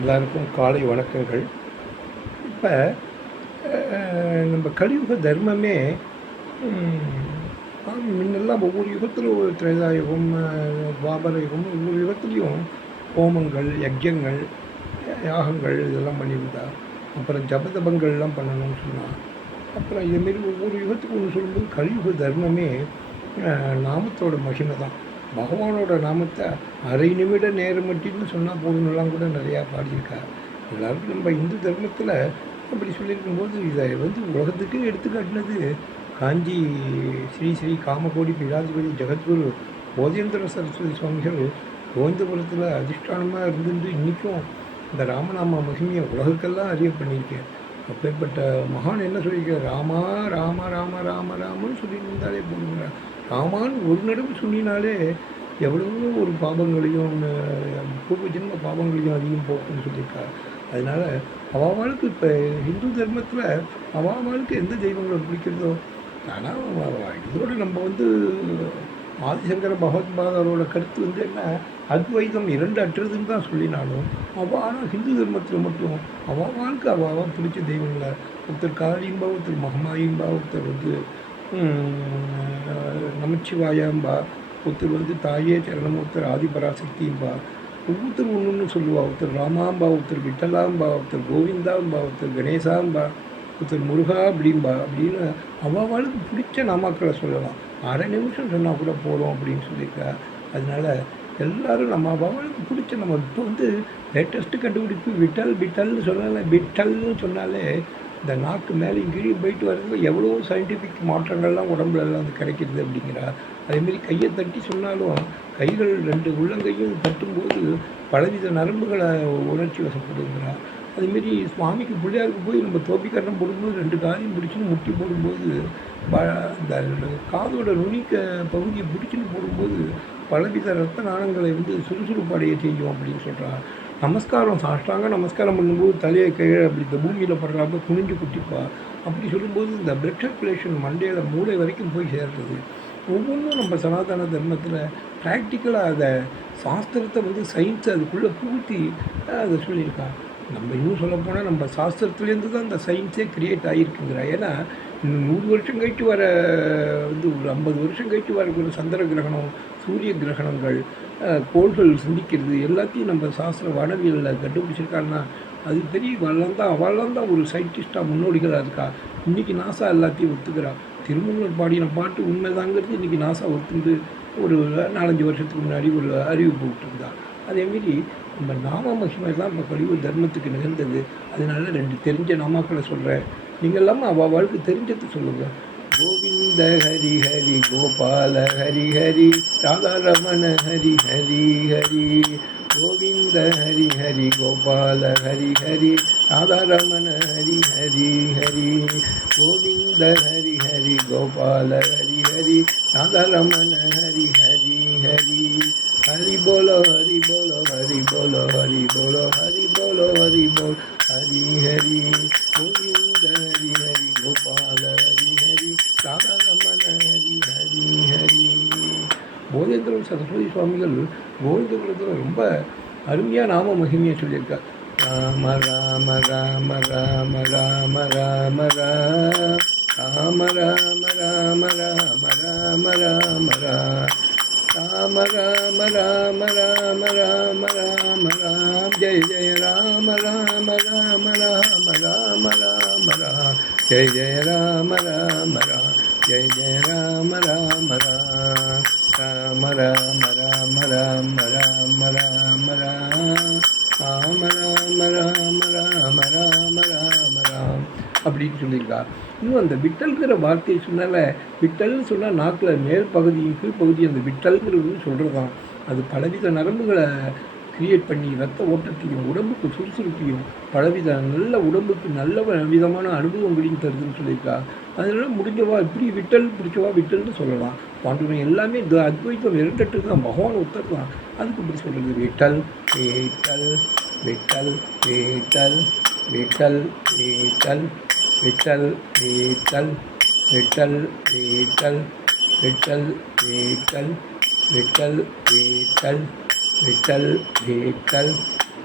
எல்லாருக்கும் காலை வணக்கங்கள். இப்போ நம்ம கலியுக தர்மமே முன்னெல்லாம் ஒவ்வொரு யுகத்திலும் ஒரு திரேதாயுகம், துவாபர யுகம், ஒவ்வொரு யுகத்துலேயும் ஹோமங்கள், யஜ்யங்கள், யாகங்கள் இதெல்லாம் பண்ணியிருந்தா. அப்புறம் ஜபதபங்கள்லாம் பண்ணணும்னு சொன்னான். அப்புறம் இதுமாரி ஒவ்வொரு யுகத்துக்கு ஒன்று சொல்லும்போது கலியுக தர்மமே நாமத்தோட மகிமை தான். பகவானோட நாமத்தை அரை நிமிட நேரம் மட்டும்னு சொன்னால் போதும்லாம் கூட நிறையா பாடியிருக்கா. எல்லாருக்கும் நம்ம இந்து தர்மத்தில் அப்படி சொல்லியிருக்கும்போது இதை உலகத்துக்கு எடுத்துக்காட்டினது காஞ்சி ஸ்ரீ ஸ்ரீ காமகோடி பீடாதிபதி ஜெகத்குரு போதேந்திர சரஸ்வதி சுவாமிகள் கோவிந்தபுரத்தில் அதிஷ்டானமாக இருந்துட்டு இன்றைக்கும் இந்த ராமநாம மகிமையை உலகுக்கெல்லாம் அறிய பண்ணியிருக்கேன். அப்பேற்பட்ட மகான் என்ன சொல்லியிருக்கார்? ராமா ராம ராம ராம ராமன்னு சொல்லிட்டு இருந்தாலே போதுங்க. ராமான்னு ஒரு நடவு சொன்னினாலே எவ்வளவோ ஒரு பாபங்களையும் பூர்வ ஜென்ம பாபங்களையும் அதிகம் போக்குன்னு சொல்லியிருக்கார். அதனால் அவாவாளுக்கு இப்போ ஹிந்து தர்மத்தில் அவாவாளுக்கு எந்த தெய்வங்களை பிடிக்கிறதோ, ஆனால் இதோடு நம்ம ஆதிசங்கர பகவத்பாதரோட கருத்து என்ன, அத்வைதம் இரண்டு அற்றதுன்னு தான் சொல்லினாலும் ஆனால் ஹிந்து தர்மத்தில் மட்டும் அவாவாளுக்கு அவாவா பிடிச்ச தெய்வங்களை ஒருத்தர் காளியம்பா, ஒருத்தர் மகமாயிம்பா, ஒருத்தர் நமச்சிவாயாம்பா, ஒருத்தர் தாயே சரணம், ஒருத்தர் ஆதிபராசக்திம்பா, ஒவ்வொருத்தர் ஒன்று சொல்லுவா. ஒருத்தர் ராமாம்பா, ஒருத்தர் விட்டலாம்பா, ஒருத்தர் கோவிந்தாம்பா, ஒருத்தர் கணேசாம்பா, ஒருத்தர் முருகா அப்படிம்பா. அப்படின்னு அவாவாளுக்கு பிடிச்ச நாமாக்களை சொல்லலாம். அரை நிமிஷம் சொன்னால் கூட போதும் அப்படின்னு சொல்லியிருக்கா. அதனால் எல்லோரும் நம்ம அவாவாளுக்கு பிடிச்ச நம்ம இப்போ லேட்டஸ்ட்டு கண்டுபிடிப்பு விட்டல் விட்டல்னு சொல்லலை. விட்டல்னு சொன்னாலே இந்த நாக்கு மேலே கீழே போயிட்டு வர்றதுக்கு எவ்வளோ சயின்டிஃபிக் மாற்றங்கள்லாம் உடம்புலலாம் கிடைக்கிது அப்படிங்கிறா. அதேமாரி கையை தட்டி சொன்னாலும் கைகள் ரெண்டு உள்ளங்கையும் தட்டும்போது பலவித நரம்புகளை உணர்ச்சி வசப்படுங்கிறா. அதுமாரி சுவாமிக்கு பிள்ளையாருக்கு போய் நம்ம தோப்பிக்கரணம் போடும்போது ரெண்டு காலையும் பிடிச்சின்னு முட்டி போடும்போது இந்த காதோட நுனிக்க பகுதியை பிடிச்சின்னு போடும்போது பலவித ரத்த நாணங்களை சுறுசுறுப்படைய செய்யும் அப்படின்னு சொல்கிறார். நமஸ்காரம் சாஷ்டாங்க நமஸ்காரம் பண்ணும்போது தலையை கீழே அப்படி இந்த பூமியில் படுறாப்ப குனிஞ்சு குட்டிப்பா. அப்படி சொல்லும்போது இந்த பிளட் சர்க்குலேஷன் மண்டையில் மூளை வரைக்கும் போய் சேர்றது. ஒவ்வொன்றும் நம்ம சனாதன தர்மத்தில் ப்ராக்டிக்கலாக அதை சாஸ்திரத்தை சயின்ஸை அதுக்குள்ளே பூர்த்தி அதை சொல்லியிருக்காங்க. நம்ம இன்னும் சொல்லப்போனால் நம்ம சாஸ்திரத்துலேருந்து தான் இந்த சயின்ஸே க்ரியேட் ஆகியிருக்குங்கிறா. ஏன்னா இன்னும் 100 வருஷம் கழித்து வர ஒரு 50 வருஷம் கழித்து வரக்கூடிய சந்திர கிரகணம், சூரிய கிரகணங்கள், கோள்கள் சிந்திக்கிறது எல்லாத்தையும் நம்ம சாஸ்திர வானவியலில் கண்டுபிடிச்சிருக்காங்கன்னா அது பெரிய அவள்லாம் தான் ஒரு சயின்டிஸ்டாக முன்னோடிகளாக இருக்கா. இன்றைக்கி நாசா எல்லாத்தையும் ஒத்துக்கிறா. திருமூலர் பாடின பாட்டு உண்மைதாங்கிறது இன்றைக்கி நாசா ஒத்துந்து ஒரு 4-5 வருஷத்துக்கு முன்னாடி ஒரு அறிவிப்பு விட்டுருந்தா. அதேமாரி நம்ம நாம மகிமை தான் இப்போ கலியுக தர்மத்துக்கு நிகழ்ந்தது. அதனால 2 தெரிஞ்ச நாமாக்களை சொல்கிறேன். நீங்கள் இல்லாமல் அவளுக்கு தெரிஞ்சது சொல்லுங்கள். கோவிந்த ஹரி ஹரி கோபால ஹரி ஹரி ராதாரமண ஹரி ஹரி ஹரி. கோவிந்த ஹரி ஹரி கோபால ஹரி ஹரி ராதாரமண ஹரி ஹரி ஹரி. கோவிந்த ஹரி ஹரி கோபால ஹரி ஹரி ராதாரமண ஹரி ஹரி ஹரி. ஹரி போலோ ஹரி போலோ ஹரி போலோ ஹரி போலோ ஹரி போலோ ஹரி போல் ஹரி ஹரி. கோவிந்த ஹரி ஹரி கோபால ஹரி ஹரி ராதாரமண ஹரி ஹரி ஹரி. போதேந்திர சரஸ்வதி சுவாமிகள் கோவிந்தபுரத்தில் ரொம்ப அருமையாக நாம மகிமையை சொல்லியிருக்கார். ராம ராம ராம ராம ராம ராம ராம ராம ராம ராம ராம ராம ராம ராம ராம ராம ராம ராம ராம. ஜெய ஜெய ராம ராம ராம ராம ராம ராம ராம. ஜெய ஜெய ராம ராம ராம. ஜெய ஜெய ராம ராம ராம. ராம ராம ராம ராம ராம ராம ராம ராம ராம ராம ராம ராம ராம் அப்படின்னு சொல்லியிருக்கா. இன்னும் அந்த விட்டல்கிற வார்த்தையை சொன்னால, விட்டல்னு சொன்னால் நாக்கில் மேல் பகுதியும் கீழ்ப்பகுதி அந்த விட்டல்ங்கிறது சொல்கிறது தான். அது பலவித நரம்புகளை கிரியேட் பண்ணி ரத்த ஓட்டத்தையும் உடம்புக்கு சுறுசுறுப்பையும் பலவித நல்ல உடம்புக்கு நல்ல விதமான அனுபவங்களையும் தருதுன்னு சொல்லியிருக்கா. அதனால் முடிஞ்சவா இப்படி விட்டல் பிடிச்சவா விட்டல்னு சொல்லலாம். பாண்டுரங்க எல்லாமே இந்த அத்வைத்தம் இரண்டட்டு தான், பகவான் ஒருத்தர் தான். அதுக்கு இப்படி சொல்கிறது விட்டல் வேட்டல் விட்டல் வேட்டல் விட்டல் வேட்டல் விட்டல் வேட்டல் விட்டல் வேட்டல் விட்டல் வேட்டல் விட்டல் வேட்டல் விட்டல் வேட்டல்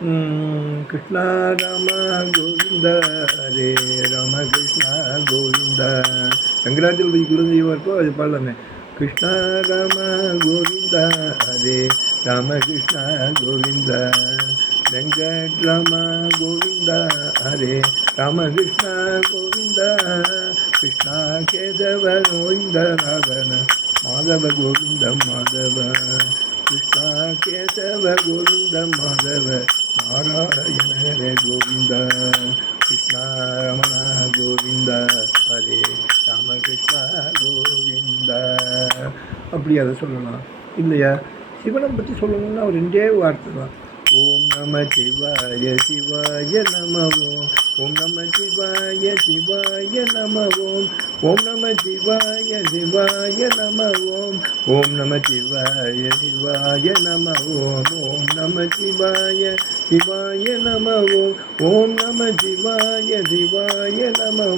கிருஷ்ணா ராம கோவிந்த ஹரே ராம கிருஷ்ணா கோவிந்த வெங்கடாச்சலபதி குருதெய்வம் இருக்கோ அது பாடலாமே. கிருஷ்ணா ராம கோவிந்த ஹரே ராம கிருஷ்ணா கோவிந்த வெங்கட் ராம கோவிந்த ஹரே ராம கிருஷ்ணா கோவிந்த கிருஷ்ணா கேசவ கோவிந்த ராகன மாதவ கோவிந்த மாதவ கிருஷ்ணா கேசவ கோவிந்த மாதவ நாராயண ஹரே கோவிந்த கிருஷ்ணா ரமண கோவிந்த ஹரே ராமகிருஷ்ணா கோவிந்த. அப்படி அதை சொல்லலாம். இல்லையா சிவனை பற்றி சொல்லணும்னா ஒரு 2 வார்த்தை தான். ஓம் நம சிவாய சிவாய நம ஓம் நம சிவாய சிவாய நம ஓம் நம சிவாய சிவாய நம ஓம் நம சிவாய சிவாய நம ஓம் நம சிவாய சிவாய நம ஓம் நம சிவாய சிவாய நம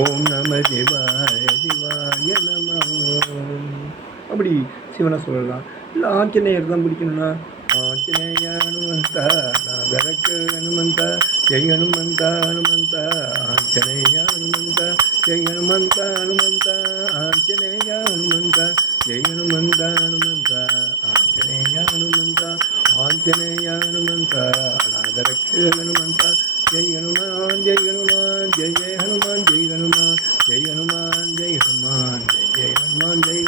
ஓம் நம சிவாய சிவாய நம. அப்படி சிவனை சொல்லலாம். இல்லை ஆஞ்சநேயர் தான் பிடிக்கணும்னா ஆஞ்சநேய ஹனுமந்த நாகரக்கு ஹனுமந்த ஜெய் ஹனுமந்த ஹனுமந்த ஆஞ்சநேய ஹனுமந்த ஜெய் ஹனுமந்த ஹனுமந்த ஆஞ்சநேய ஹனுமந்த ஜெய் ஹனுமந்த ஹனுமந்த ஆஞ்சநேய ஹனுமந்த ஆஞ்சநேய ஹனுமந்த நாகரக்கு ஹனுமந்த ஜெய் ஹனுமான் ஜெய் ஹனுமான் ஜெய் ஜெய் ஹனுமான் ஜெய் ஹனுமான் ஜெய் ஹனுமான் ஜெய் ஹனுமான் ஜெய் ஜெய் ஹனுமான் ஜெய்